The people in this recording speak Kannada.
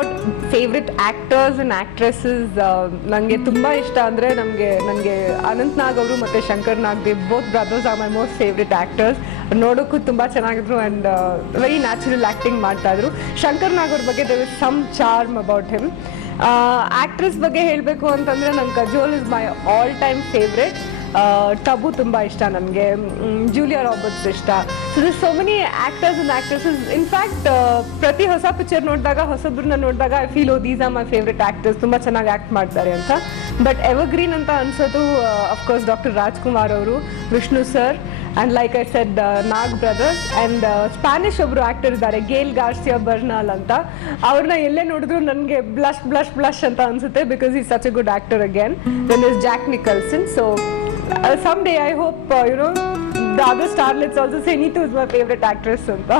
About favourite actors and actresses, ನನಗೆ ತುಂಬಾ ಇಷ್ಟ ಅಂದ್ರೆ ನನಗೆ ಅನಂತ್ ನಾಗ್ ಅವರು ಮತ್ತೆ Shankar Nag, they both brothers are my most favourite actors. ನೋಡೋಕ್ಕೂ ತುಂಬಾ ಚೆನ್ನಾಗಿದ್ರು ಅಂಡ್ ವೆರಿ ನ್ಯಾಚುರಲ್ ಆಕ್ಟಿಂಗ್ ಮಾಡ್ತಾ ಇದ್ರು. ಶಂಕರ್ ನಾಗ್ ಅವ್ರ ಬಗ್ಗೆ there is some charm about him. Actress ಬಗ್ಗೆ ಹೇಳಬೇಕು ಅಂತಂದ್ರೆ ನಂಗೆ Kajol is my all time favourite. Tabu ತುಂಬ ಇಷ್ಟ ನನಗೆ, ಜೂಲಿಯಾ ರಾಬರ್ಟ್ಸ್ ಇಷ್ಟ. So this so many actors and actresses. In fact ಪ್ರತಿ ಹೊಸ ಪಿಕ್ಚರ್ ನೋಡಿದಾಗ, ಹೊಸಬ್ರನ್ನ ನೋಡಿದಾಗ I feel these are my favourite actors, ತುಂಬ ಚೆನ್ನಾಗಿ ಆ್ಯಕ್ಟ್ ಮಾಡ್ತಾರೆ ಅಂತ. ಬಟ್ ಎವರ್ಗ್ರೀನ್ ಅಂತ ಅನ್ಸೋದು ಅಫ್ಕೋರ್ಸ್ ಡಾಕ್ಟರ್ ರಾಜ್ಕುಮಾರ್ ಅವರು, Vishnu sir, and like I said Nag brothers. And Spanish ಒಬ್ಬರು ಆ್ಯಕ್ಟರ್ ಇದ್ದಾರೆ, ಗೇಲ್ ಗಾರ್ಸಿಯಾ ಬರ್ನಾಲ್ ಅಂತ. ಅವ್ರನ್ನ ಎಲ್ಲೇ ನೋಡಿದ್ರು ನನಗೆ ಬ್ಲಶ್ ಅಂತ ಅನ್ಸುತ್ತೆ, because is such a good actor again. Then is Jack Nicholson. So someday I hope the other starlets also say Neetu is my favorite actress anta.